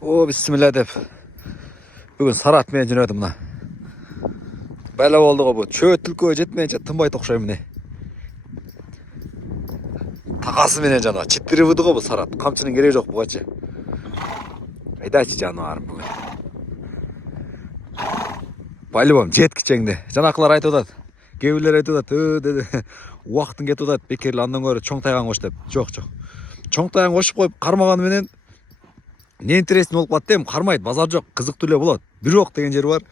О, бисмилля деп. Бүгін Сарат мен жүреді мына. Бәлі болды ғой бұл. Чөт түлкі жетмейінше тынбай тоқшай міне. Тағасы менен жана. Читтірі бұды ғой бұл Сарат. Қамшының керек жоқ бұғачы. Айдачы жануарым бүгін. Байлыбам жеткічеңді. Жанақылар айтып отады. Кейбірлер айтып отады. Уақытын кетіп отады. Бекерлі андан көрі чоң тайған қош деп. Жоқ. Чоң тайған қошып қойып қармағаны менен не интересный болып қалды деймін, қармайды, базар жоқ, қызық түле болады. Бирок деген жер бар.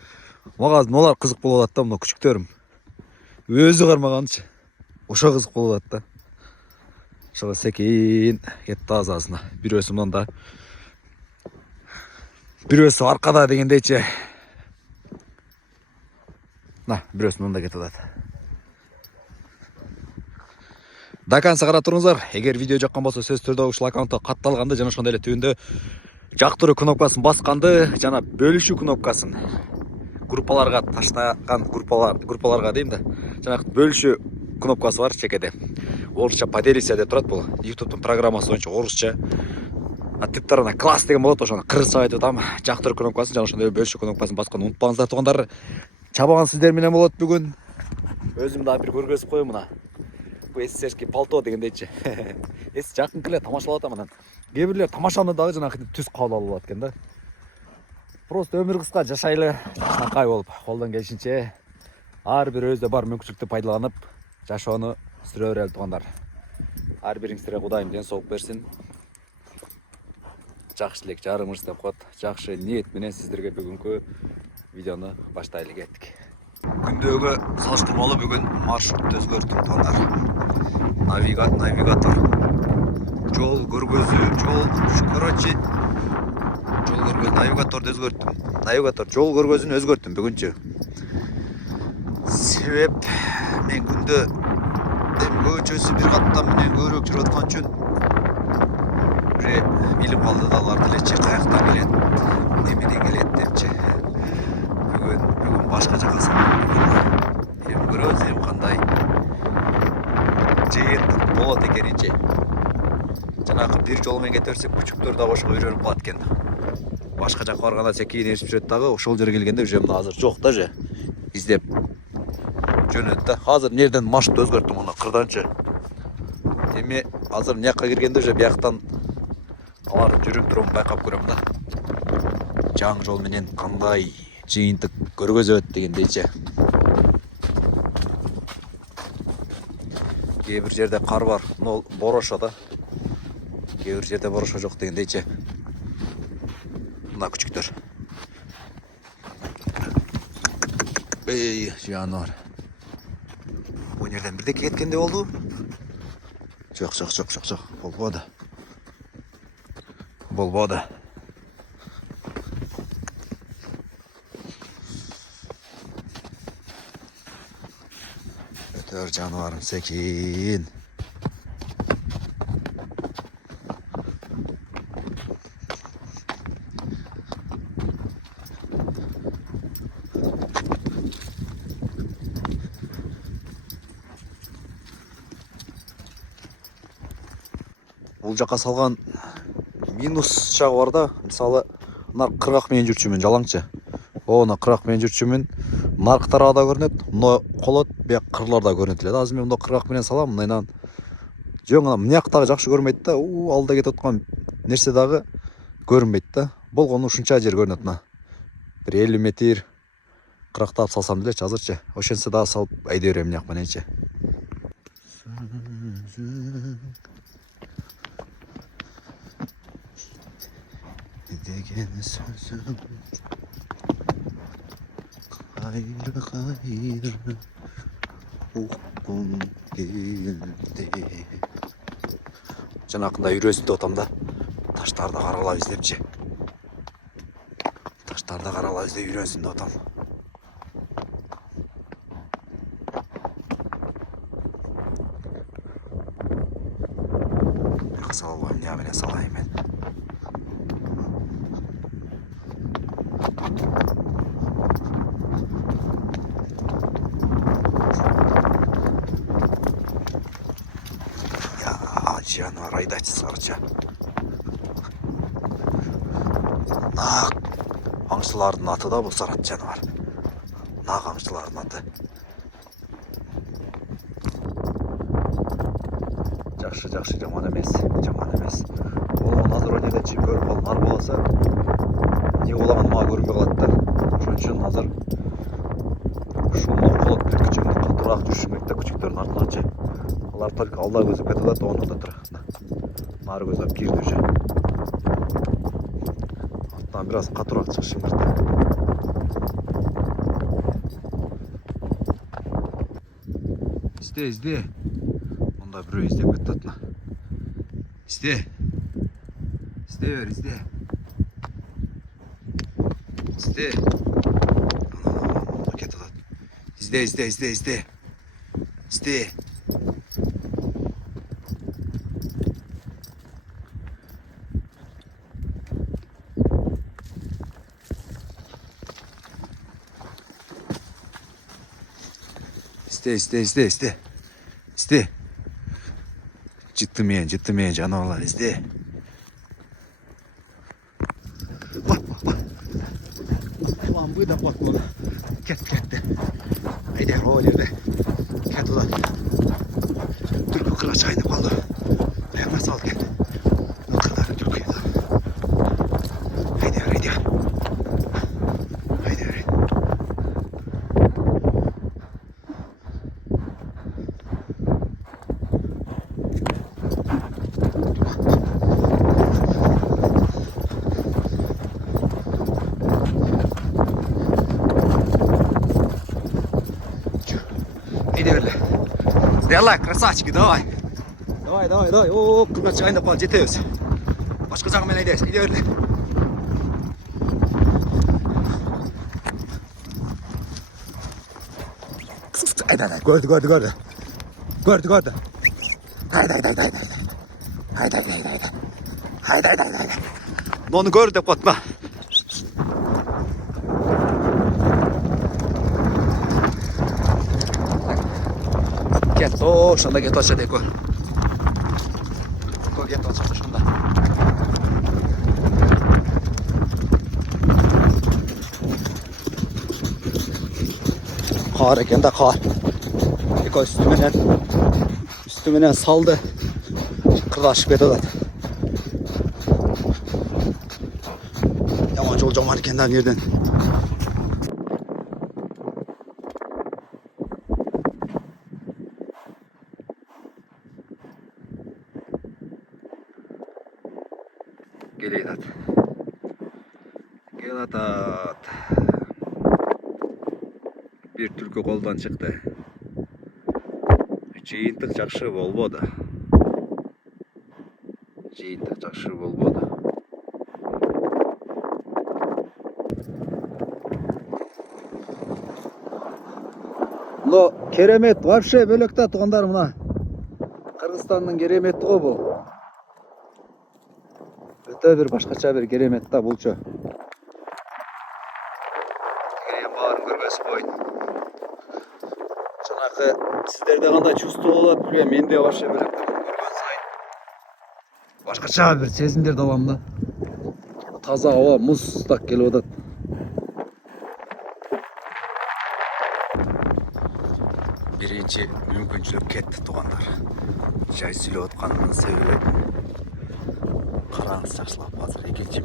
Маған олар қызық болады да, мына күшіктерім. Өзі қармағаншы. Оша қызық болады да. Шыға секейін кетті азасына. Бірөөсі мұнда. Бірөөсі арқада дегендейші. На, бірөөсі мұнда кетті дады. Дакансы қара тұрыңыздар. Егер видео жаққан болса сөз түрді ұшыл аккаунтта қатталғанды және шыққанда әлі түйінді жақтыру кнопкасын басқанды, жана бөліші кнопкасын группаларға таштаған группаларға деймді. Жана бөліші кнопкасы бар чекеде. Орысша поделися деп тұрады бұл. YouTube'тың программасы бойынша орысша. Типтарына класс деген болады, ошоны кыргызча айтып атам. Жактыру кнопкасын жана ошондой бөліші кнопкасын басканды унутпаңыздар тугандар. Чабаган сиздер менен болот бүгүн. Өзүм да бир көргөзүп коем мына. Бұл эсэшки палто дегендейчи. Эс жакын келе тамашалап атам анан. Кейбірлер тамашаны дағы жаңағы түс қабыл алып аткен да. Просто өмір қысқа жашайлы, шақай болып, қолдан келшінше әрбір өзде бар мүмкіншілікті пайдаланып, жашауны сүрер әлі туғандар. Әрбіріңіздерге Құдайым денсаулық берсін. Жақшылық жарымыз деп қойды. Жақшы ниет менен сіздерге бүгінгі видеоны баштайлы кеттік. Күндегі салыштырмалы бүгін маршрутты өзгөрттім туғандар. Навигатор. Жол көргөзүү, навигаторду өзгөрттүм. Навигатор жол көргөзүүнү өзгөрттүм бүгүнчү. Себеп мен күндө көчөсү бир каттан менен көбүрөөк жүрүп аткан үчүн билип калды да алар делечи каяктан келет, эмнеден келет депчи. Бүгүн башка жака салам. Эми көрөбүз кандай жыйынтык болот экенинчи. Жанагы бир жол менен кете берсек күчүктөр да кошко үйрөнүп калат экен. Башка жакка барганда секейин эрип жүрөт дагы, ошол жерге келгенде уже мына азыр жок да же. Издеп жөнөт да. Азыр нерден маршрут өзгөрттүм мына кырданчы. Эми азыр мыякка киргенде уже бияктан алар жүрүп турум байкап көрөм да. Жаңы жол менен кандай жыйынтык көргөзөт дегендейчи. Кээ бир жерде кар бар, борошо да. Кейбір жерде борошо жоқ дегендейчи. Мына күчүктөр. Эй, жануар. Бул жерден бирдеке кеткенде болду. Жок. Болбоду. Өтөр жануарым секин. Бұл жаққа салған минус жағы бар да, мысалы мына қырғақ менен жүрчүмүн жалаңчы. Оны қырғақ менен жүрчүмүн, нарық тарағы да көрінеді, мұны қолот бияқ қырлар да көрінеді. Азыр мен мұны қырғақ менен салам, мынайнан жоң мынаяқтағы жақшы көрмейді да, алда кетіп отқан нерсе дағы көрінбейді да. Болғаны ушунча жер көрінеді мына. Бір 50 метр қырақтап салсам делечи азырчы. Ошенсе дагы салып айдай берем мынаяк мененчи. Деген сөзім қайыр ұққым келді. Жанақында үйресінде отамда таштарды қаралап іздепші. Таштарды қаралап іздеп үйресінде отам. Салайым, не менен салайым мен. Жануар айдачы сарыча. Нақ аңшылардың аты да бұл сарат жануар. Нақ аңшылардың аты. Жақшы, жаман емес. Ол назыр ойнеден көріп қалып нар боласа, не болағаны маға көрінбей қалады да. Ошон үчүн азыр шумлар болот, бир күчөңдү катуураак жүрүшүң керек да, күчүктөрдүн артыначы. Алар только алда көзөп кетип атат, ону да тур. Нары көзөп кирди уже. Артынан бир аз катуураак чыгышың керек да. Изде. Мында бирөө издеп кетип атат. Изде бер, изде. Кетип атат. Изде. Изде. Жытты мен жаныбарлар, изде. Ulan bu da bakmalı. Ketti. Haydi rolleri. Ket ulan. Türkü kıraç aynı kaldı. Hemen sal gel. Kırdarı Türkü'yü da. Haydi. Давай, красавчики, давай. Давай. О, кыргач айнап калып жетебиз. Башка жагы менен айдайбыз. Иде берле. Айда. Көрдү. Haydi. Onu gör деп атма. Ket, ошондо кет ачат эко. Кет ачат ошондо. Кар экен да кар. Эко üstü менен салды. Кырдашып кетип атат. Яман жол жаман экен да мына жерден. Келатат. Bir түлкү колдон чыкты. Жыйынтык жакшы болбоду. Мына керемет, вообще бөлөк да туугандар, мына Кыргызстандын керемети го бул. Өтө бир башкача бир керемет да булчу. Тегерен баарын көрбөсү койду. Жанакы сиздерде кандай чувство болот билбейм, менде вообще бөлөк да көргөн сайын башкача бир сезимдерди алам да. Таза аба, муз так келип атат. Биринчи мүмкүнчүлүк кетти туугандар. Жай сүйлөп атканымдын себеби караңыз жакшылап азыр экинчи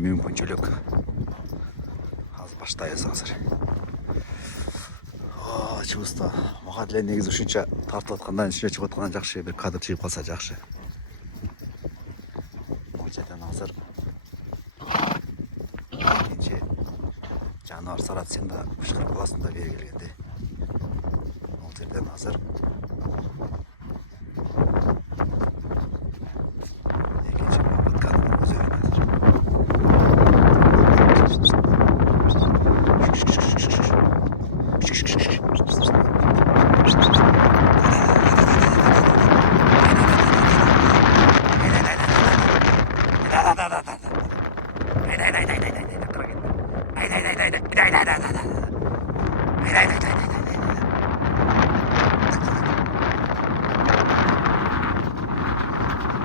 мүмкүнчүлүк. Азыр баштайбыз азыр. Чувство. Мага деле негизи ушунча тартып аткандан, ичине чыгып аткандан жакшы бир кадр чыгып калса жакшы. Бул жерден азыр экинчи жаныбар сарат, сен да бышкырып каласың да бери келгенде. Бул жерден азыр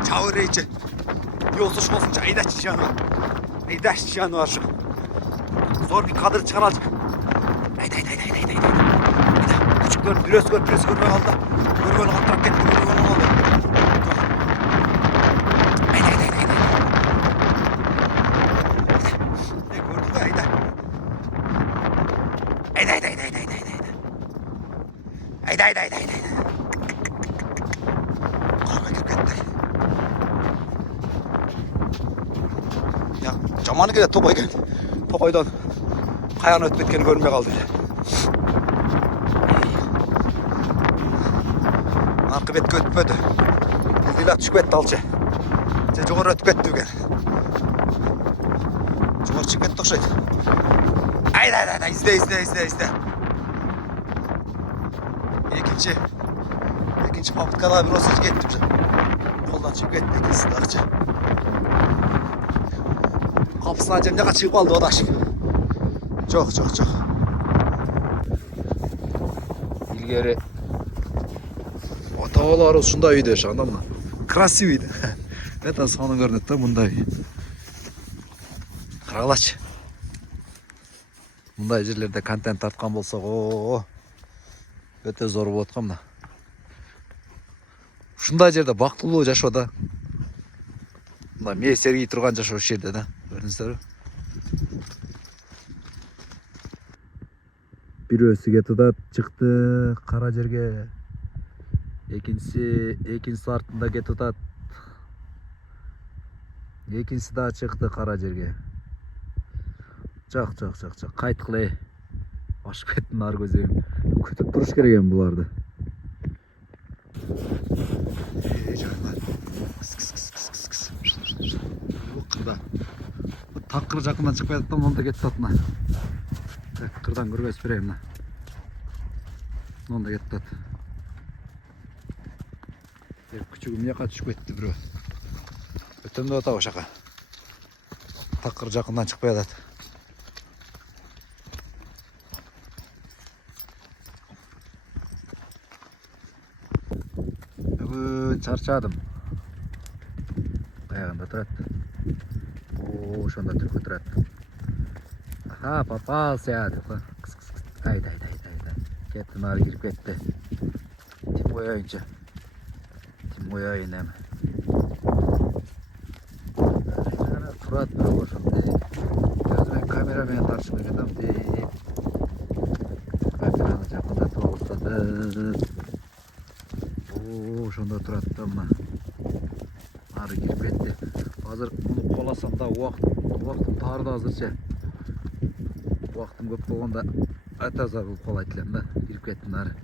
Çağır iyice. не болса уш болсунчу айдачы жаныбар. Айдачы жаныбар ушу. Зор bir kadır çıkaracak. Haydi. Küçük gör, pres görmeye kaldı. Görgönü kontrol etti, görgönü oldu. Haydi. Ne gördü be, haydi. Haydi. Karga girip gitti. Ya, zamanı gele Topay geldi. Topaydan kayanı ötüp etkeni görmeye kaldı. Akıbetke ötmedi. Bildiğiler düşüp etti alçı. Жоғары ötüp etti bugün. Жоғары çıkıp etti okşaydı. Haydi, izle. İkinci paputkada bir olsa gittim sen. Yoldan çıkıp etti ikisi de akçı. Kapısını açayım, ne kadar çıkıp aldı o da aşık. Çok. İlgari ата-бабалары ушундай үйдө жашаган да. Красивый да. Это соны көрүнөт да мындай үй. Карагылачы. Мындай жерлерде контент тарткан болсок, өтө зор болот го мына. Ушундай жерде бактылуу жашоо да. Мына мээ сергей турган жашоо ушул жерде да. Көрдүңүздөрбү? Бирөөсү кетип чыкты кара жерге. Экинчisi артында кетип атат. Экинчisi да чыкты кара жерге. Жок. Кайткылай. Ашып кеттим ар көзөм. Күтүп туруш керек эми буларды. Кырда. Такыр жакындан чыкпай атат да, монда кетип атат мына. Кырдан көргөзүп берейин мына. Монда кетип атат. Küçüğüm yaka düşüp etti bro. Ötümde ota o şaka. Takır jakından çıkmaya da. Çarşadım. Ayağında turattı. Şunda türkü turattı. Aha papal seyahatı. Haydi. Kettin ağrı girip etti. Tim oyuncu. Oyayın hem. Turat bir ошондой. Gözüme kamera менен таршылып жатам деп. Камераны жакындатып алып. Ошондо турат да мына. Ары кирип кетти. Азыр муну коласам да убактым тар да азырча. Убактым көп болгондо ата азар болуп калайт элем да. Кирип кеттим ары.